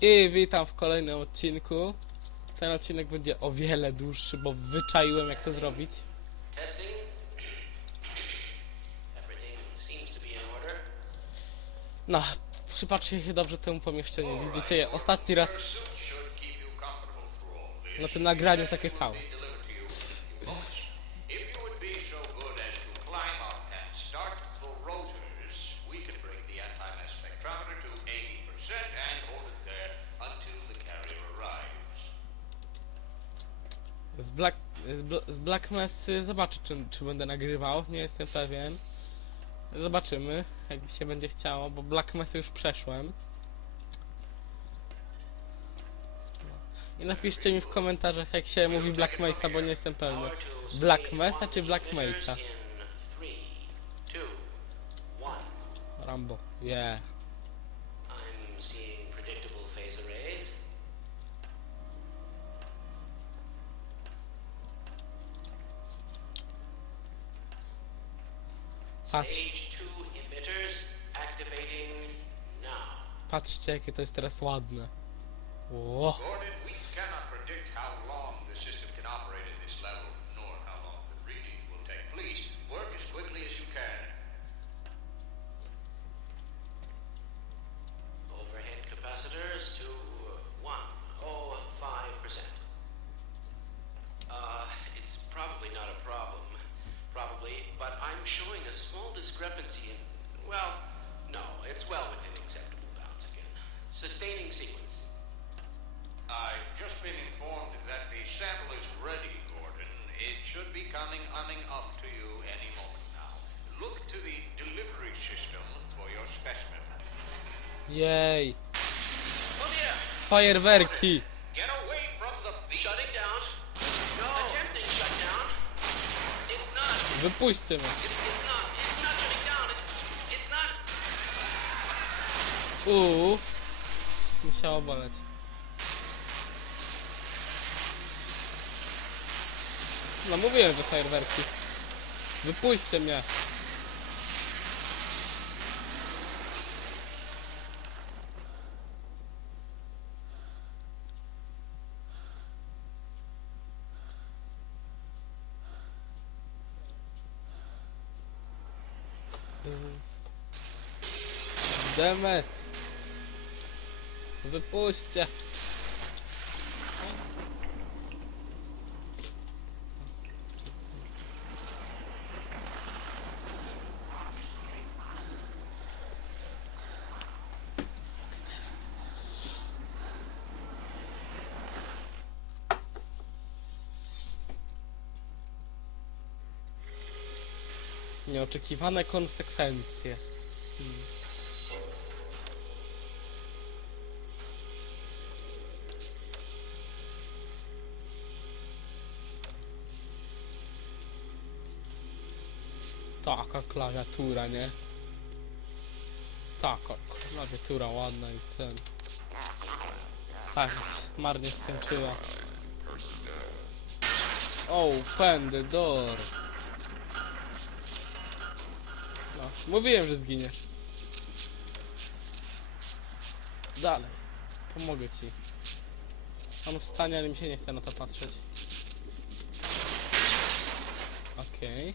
I witam w kolejnym odcinku. Ten odcinek będzie o wiele dłuższy, bo wyczaiłem jak to zrobić. No, przypatrzcie się dobrze temu pomieszczeniu. Widzicie je ostatni raz na tym nagraniu takie całe. Z Black, z, z Black Messy zobaczę czy, czy będę nagrywał, nie jestem pewien. Zobaczymy, jak się będzie chciało, bo Black Messy już przeszłem. I napiszcie mi w komentarzach jak się mówi Black Mesa, bo nie jestem pewny. Black Mesa czy Black Mesa? Rambo, yeah. Patrzcie jakie to jest teraz ładne. Ło. Sustaining sequence. I've just been informed that the sample is ready, Gordon. It should be coming coming up to you any moment now. Look to the delivery system for your specimen. Jej. Oh dear! Fajerwerki. Get away from the beat. Shutting down. No. Attempting shutdown. It's not. Wypuśćcie mnie. It's, it's not. Shutting down. It's, it's not. Uuu. Musiało boleć. No mówiłem, że fajerwerki. Wypuśćcie mnie. Demet. Wypuśćcie. Nieoczekiwane konsekwencje. Taka klawiatura, nie? Taka klawiatura ładna i ten. Tak, marnie skończyła. Open the door. No, mówiłem, że zginiesz. Dalej. Pomogę ci. On wstanie, ale mi się nie chce na to patrzeć. Okej. I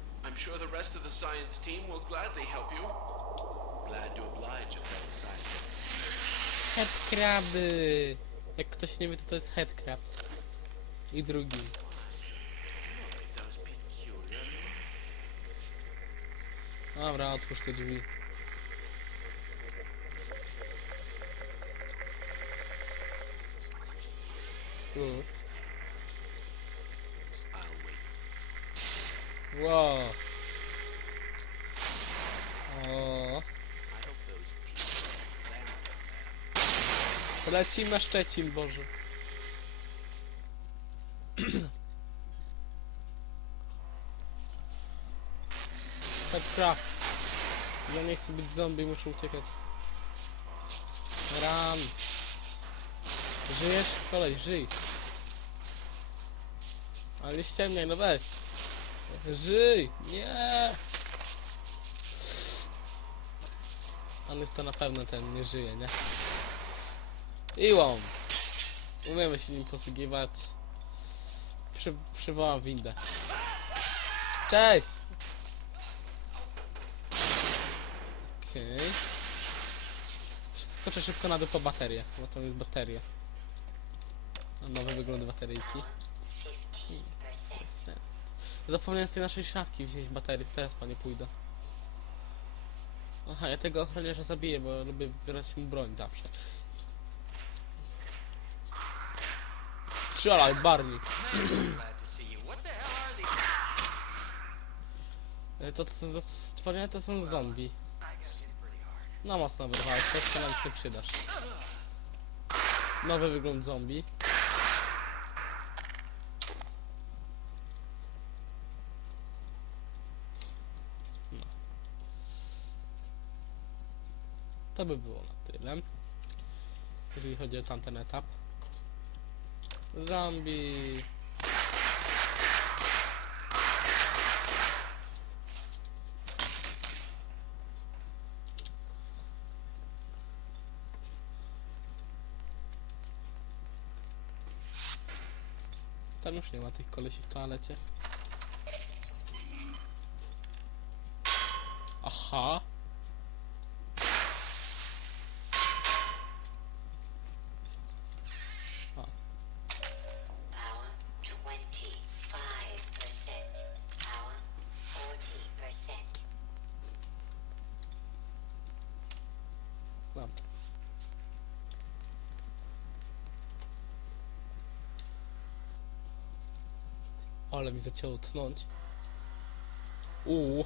Sure the rest of the science team will gladly help you. Glad to oblige, fellow scientist. Headcraby! Jak ktoś nie wie, to to jest headcrab. I drugi. Dobra, otwórz te drzwi. U. Wow. Lecimy Szczecin, Boże. Headcraft. Ja nie chcę być zombie, muszę uciekać. Ram. Żyjesz? Kolej, żyj. Ale nie ściemniaj, no weź. Żyj! Nie! On już to na pewno ten nie żyje, nie? Iłą! Umiemy się nim posługiwać. Przy, przywołam windę. Cześć! Okej. Skoczę szybko na po baterię, bo to jest bateria. Nowy wygląd bateryjki. Zapomniałem z tej naszej szafki wziąć baterię, teraz panie pójdę. Aha, ja tego ochroniarza zabiję, bo lubię wybierać mu broń zawsze. Strzelaj, Barney. To To, są stworzenia to są zombie. No mocno wyrwałeś, to nam się przydasz. Nowy wygląd zombie. No. To by było na tyle. Jeżeli chodzi o tamten etap. Zombie. Tam już nie ma tych kolesi w toalecie. Aha. Ale mi zaczęło tnąć. Uuu.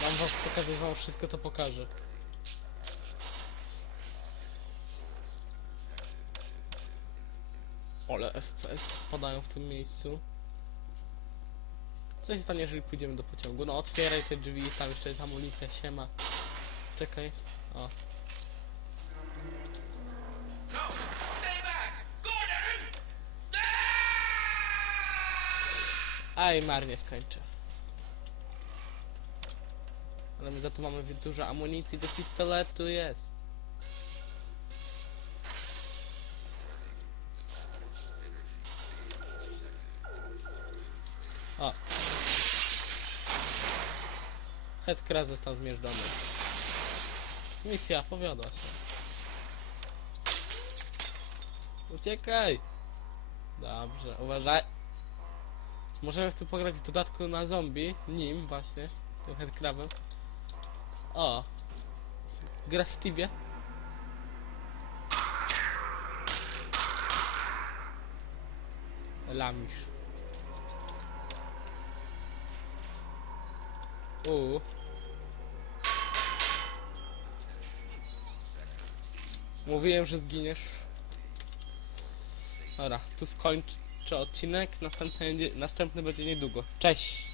Mam was pokażę, wam wszystko to pokażę. Ale FPS spadają w tym miejscu. Co się stanie, jeżeli pójdziemy do pociągu? No otwieraj te drzwi, tam jeszcze jest amunicja, siema. Czekaj. O. Aj, marnie skończę. Ale my za to mamy dużo amunicji do pistoletu jest. O. Headcraft został zmierzczony. Misja powiodła się. Uciekaj! Dobrze, uważaj. Możemy w tym pograć w dodatku na zombie, nim właśnie, tym headcrabem. O! Gra w Tibie. Lamisz. Uuu. Mówiłem, że zginiesz. Dobra, tu skończę odcinek, następny, następny będzie niedługo. Cześć!